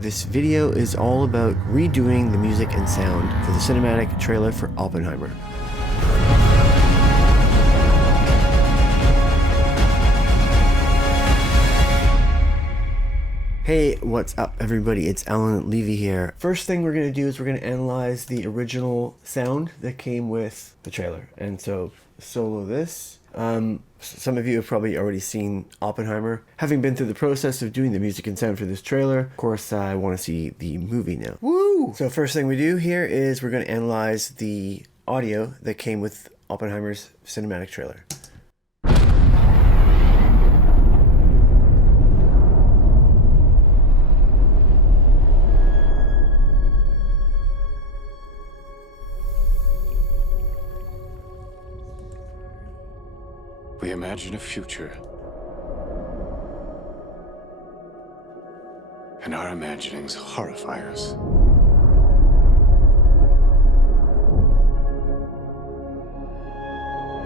This video is all about redoing the music and sound for the cinematic trailer for Oppenheimer. Hey, what's up everybody? It's Alan Levy here. First thing we're going to do is we're going to analyze the original sound that came with the trailer. And so, solo this. Some of you have probably already seen Oppenheimer. Having been through the process of doing the music and sound for this trailer, of course, I want to see the movie now. Woo! So first thing we do here is we're going to analyze the audio that came with Oppenheimer's cinematic trailer. We imagine a future, and our imaginings horrify us.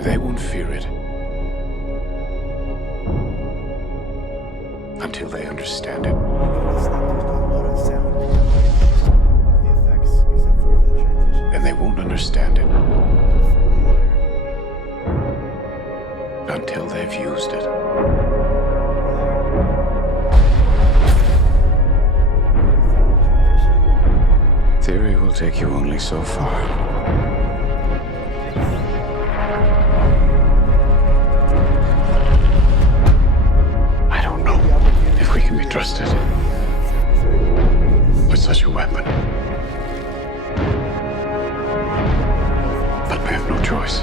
They won't fear it until they understand it. And they won't understand it until they've used it. Theory will take you only so far. I don't know if we can be trusted with such a weapon. But we have no choice.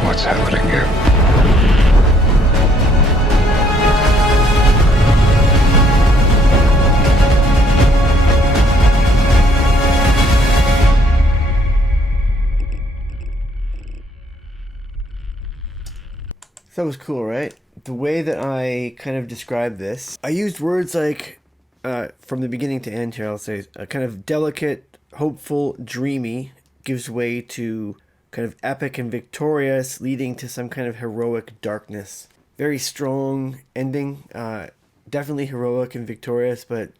What's happening here? So that was cool, right? The way that I kind of described this, I used words like, from the beginning to end here, I'll say, kind of delicate, hopeful, dreamy, gives way to kind of epic and victorious, leading to some kind of heroic darkness. Very strong ending, definitely heroic and victorious, but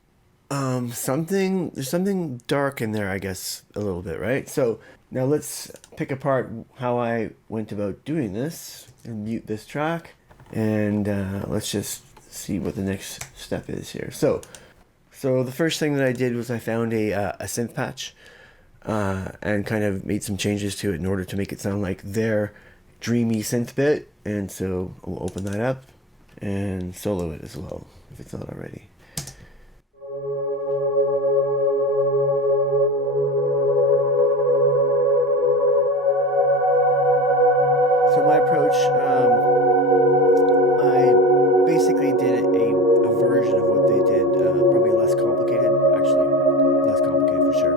there's something dark in there, I guess, a little bit, right? So now let's pick apart how I went about doing this and mute this track, and let's just see what the next step is here. So the first thing that I did was I found a synth patch. And kind of made some changes to it in order to make it sound like their dreamy synth bit. And so we'll open that up and solo it as well, if it's not already. So my approach, I basically did a version of what they did, probably less complicated, actually less complicated for sure.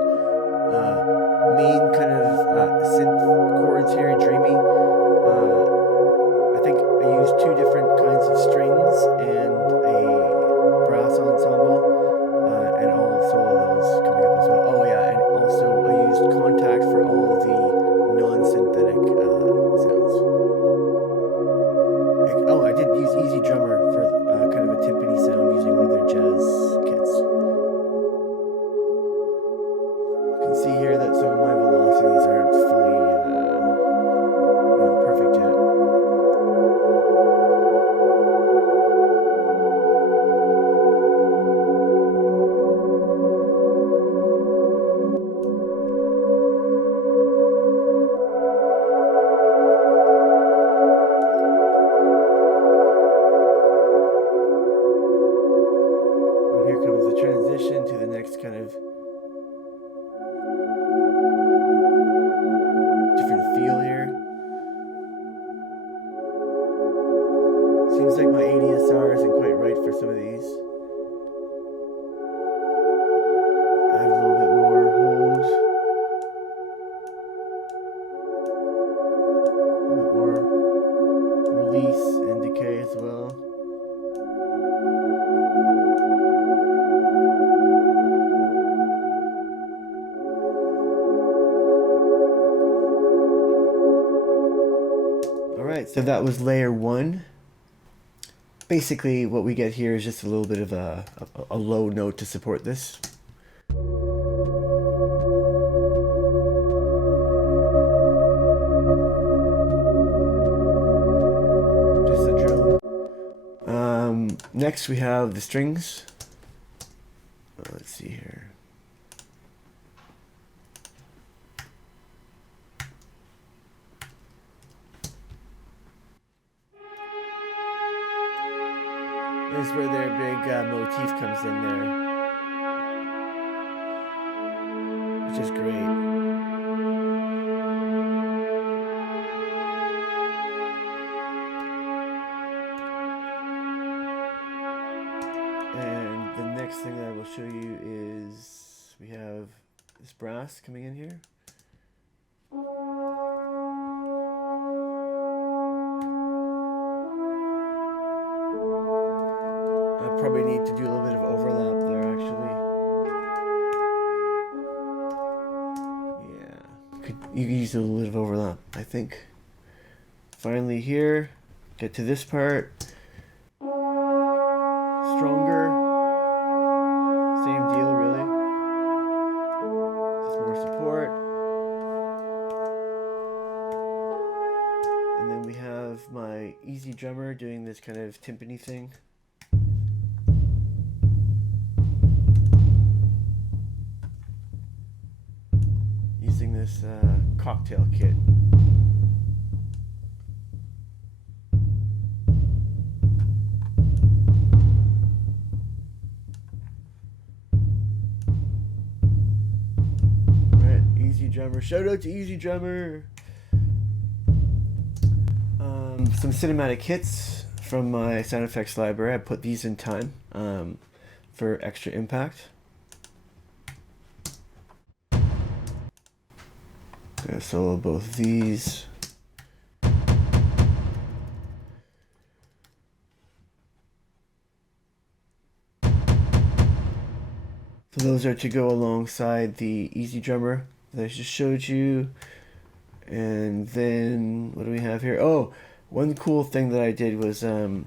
Main kind of synth chords here, dreamy. I think I used two different kinds of strings and a brass ensemble, and I'll solo those coming up as well. Oh yeah, and also I used Contact for all of the non-synthetic sounds. I did use Easy Drummer for kind of a timpani sound using one of their jazz kits. You can see here that some of my velocities aren't fully, perfect yet. And here comes the transition to the next kind of different feel here. Seems like my ADSR isn't quite right for some of these. Add a little bit more hold. Alright, so that was layer 1. Basically, what we get here is just a little bit of a low note to support this. Just a drone. Next we have the strings. Let's see here. This is where their big motif comes in there, which is great. And the next thing that I will show you is we have this brass coming in here. Probably need to do a little bit of overlap there, actually. Yeah, you could use a little bit of overlap, I think. Finally here, get to this part. Stronger. Same deal, really. Just more support. And then we have my easy drummer doing this kind of timpani thing. Using this cocktail kit. Right, Easy Drummer. Shout out to Easy Drummer. Some cinematic hits from my sound effects library. I put these in time for extra impact. Gonna solo both these. So those are to go alongside the Easy Drummer that I just showed you. And then what do we have here? Oh, one cool thing that I did was I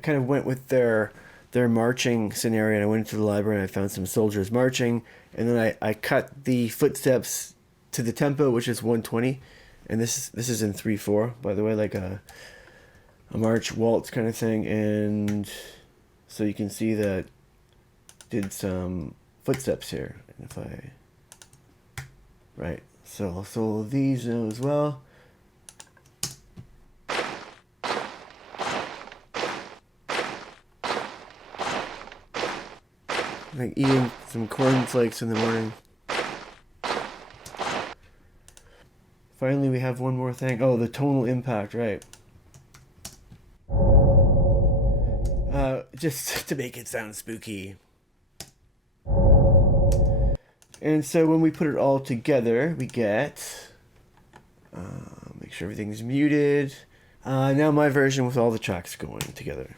kind of went with their marching scenario, and I went into the library and I found some soldiers marching, and then I cut the footsteps to the tempo, which is 120, and this is in 3/4, by the way, like a march waltz kind of thing. And so you can see that did some footsteps here. And if I right, so I'll solo these now as well. Like eating some cornflakes in the morning. Finally, we have one more thing. Oh, the tonal impact, right. Just to make it sound spooky. And so when we put it all together, we get... make sure everything's muted. Now my version with all the tracks going together.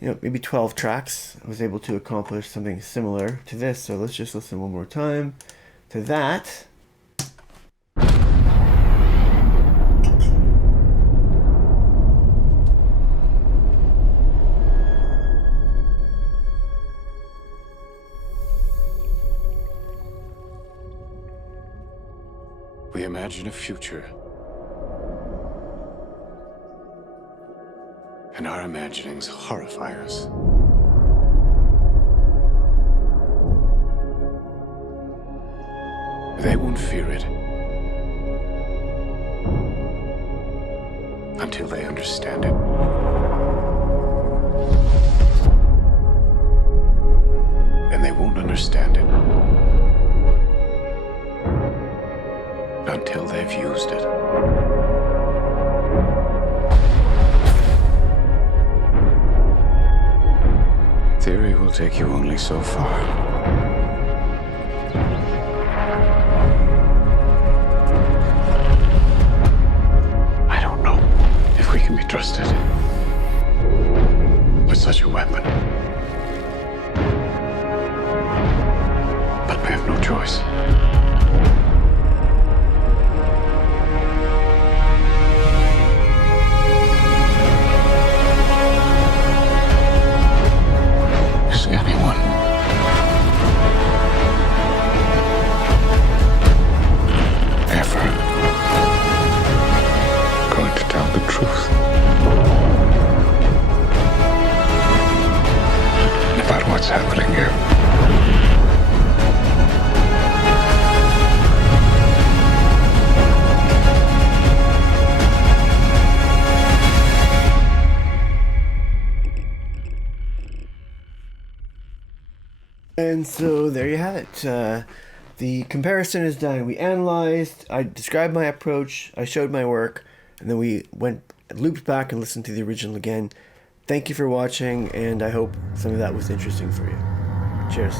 maybe 12 tracks, I was able to accomplish something similar to this. So let's just listen one more time to that. We imagine a future. And our imaginings horrify us. They won't fear it until they understand it. And they won't understand it until they've used it. Theory will take you only so far. I don't know if we can be trusted with such a weapon. But we have no choice. What's happening here? And so there you have it. The comparison is done. We analyzed, I described my approach, I showed my work, and then we looped back and listened to the original again. Thank you for watching, and I hope some of that was interesting for you. Cheers.